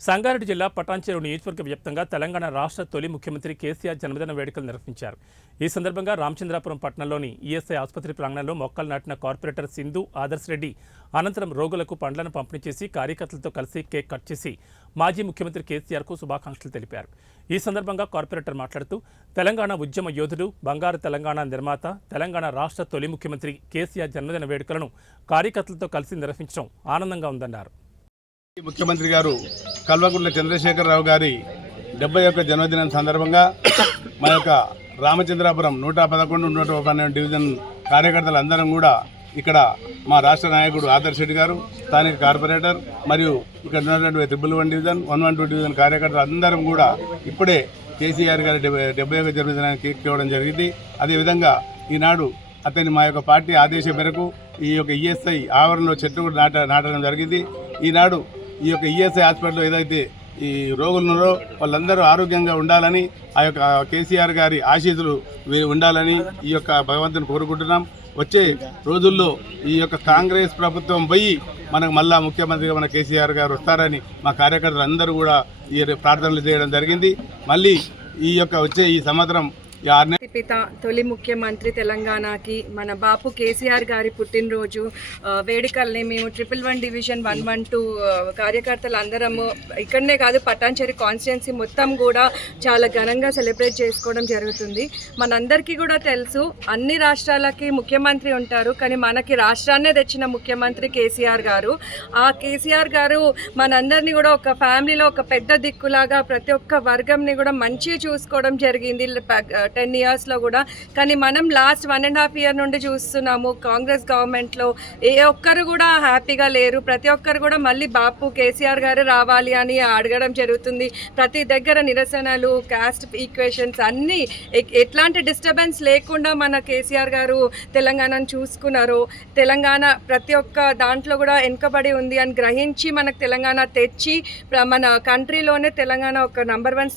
సంగారెడ్డి జిల్లా పటాన్చెరు నియోజకవర్గ వ్యాప్తంగా తెలంగాణ రాష్ట్ర తొలి ముఖ్యమంత్రి కేసీఆర్ జన్మదిన వేడుకలు నిర్వహించారు. ఈ సందర్భంగా రామచంద్రాపురం పట్టణంలోని ఈఎస్ఐ ఆసుపత్రి ప్రాంగణంలో మొక్కలు నాటిన కార్పొరేటర్ సింధు ఆదర్శ్ రెడ్డి అనంతరం రోగులకు పండ్లను పంపిణీ చేసి కార్యకర్తలతో కలిసి కేక్ కట్ చేసి మాజీ ముఖ్యమంత్రి కేసీఆర్కు శుభాకాంక్షలు తెలిపారు. ఈ సందర్భంగా కార్పొరేటర్ మాట్లాడుతూ తెలంగాణ ఉద్యమ యోధుడు, బంగారు తెలంగాణ నిర్మాత, తెలంగాణ రాష్ట్ర తొలి ముఖ్యమంత్రి కేసీఆర్ జన్మదిన వేడుకలను కార్యకర్తలతో కలిసి నిర్వహించడం ఆనందంగా ఉందన్నారు. ముఖ్యమంత్రి గారు కల్వకుంట్ల చంద్రశేఖరరావు గారి 71వ జన్మదినం సందర్భంగా మన యొక్క రామచంద్రాపురం 111, 112 డివిజన్ కార్యకర్తలందరం కూడా ఇక్కడ మా రాష్ట్ర నాయకుడు ఆదర్శ్ రెడ్డి గారు, స్థానిక కార్పొరేటర్ మరియు ఇక్కడ ఉన్నటువంటి 111 డివిజన్, 112 డివిజన్ కార్యకర్తలు అందరం కూడా ఇప్పుడే కేసీఆర్ గారి 71వ జన్మదినాన్ని కేక్ ఇవ్వడం జరిగింది. అదేవిధంగా ఈనాడు అతని మా యొక్క పార్టీ ఆదేశం మేరకు ఈ యొక్క ఈఎస్ఐ ఆవరణలో చెట్లు కూడా నాటడం జరిగింది. ఈనాడు ఈ యొక్క ఈఎస్ఐ హాస్పిటల్లో ఏదైతే ఈ రోగులు ఉన్నారో వాళ్ళందరూ ఆరోగ్యంగా ఉండాలని, ఆ యొక్క కేసీఆర్ గారి ఆశీస్సులు ఉండాలని ఈ యొక్క భగవంతుని కోరుకుంటున్నాం. వచ్చే రోజుల్లో ఈ యొక్క కాంగ్రెస్ ప్రభుత్వం పోయి మనకు మళ్ళా ముఖ్యమంత్రిగా మన కేసీఆర్ గారు వస్తారని మా కార్యకర్తలు అందరూ కూడా ఈ ప్రార్థనలు చేయడం జరిగింది. మళ్ళీ ఈ యొక్క వచ్చే ఈ సంవత్సరం పిత తొలి ముఖ్యమంత్రి తెలంగాణకి మన బాపు కేసీఆర్ గారి పుట్టినరోజు వేడుకల్ని మేము 111 డివిజన్ 112 కార్యకర్తలు అందరము ఇక్కడనే కాదు పటాన్చెరు కాన్స్టిట్యున్సీ మొత్తం కూడా చాలా ఘనంగా సెలబ్రేట్ చేసుకోవడం జరుగుతుంది. మనందరికీ కూడా తెలుసు అన్ని రాష్ట్రాలకి ముఖ్యమంత్రి ఉంటారు, కానీ మనకి రాష్ట్రాన్నే తెచ్చిన ముఖ్యమంత్రి కేసీఆర్ గారు. ఆ కేసీఆర్ గారు మనందరినీ కూడా ఒక ఫ్యామిలీలో ఒక పెద్ద దిక్కులాగా ప్రతి ఒక్క వర్గంని కూడా మంచిగా చూసుకోవడం జరిగింది 10 ఇయర్స్లో కూడా. కానీ మనం లాస్ట్ 1.5 ఇయర్ నుండి చూస్తున్నాము కాంగ్రెస్ గవర్నమెంట్లో ఏ ఒక్కరు కూడా హ్యాపీగా లేరు. ప్రతి ఒక్కరు కూడా మళ్ళీ బాపు కేసీఆర్ గారు రావాలి అని అడగడం జరుగుతుంది. ప్రతి దగ్గర నిరసనలు, కాస్ట్ ఈక్వేషన్స్ అన్నీ ఎట్లాంటి డిస్టర్బెన్స్ లేకుండా మన కేసీఆర్ గారు తెలంగాణను చూసుకున్నారు. తెలంగాణ ప్రతి ఒక్క దాంట్లో కూడా వెనుకబడి ఉంది అని గ్రహించి మనకు తెలంగాణ తెచ్చి మన కంట్రీలోనే తెలంగాణ ఒక నంబర్ 1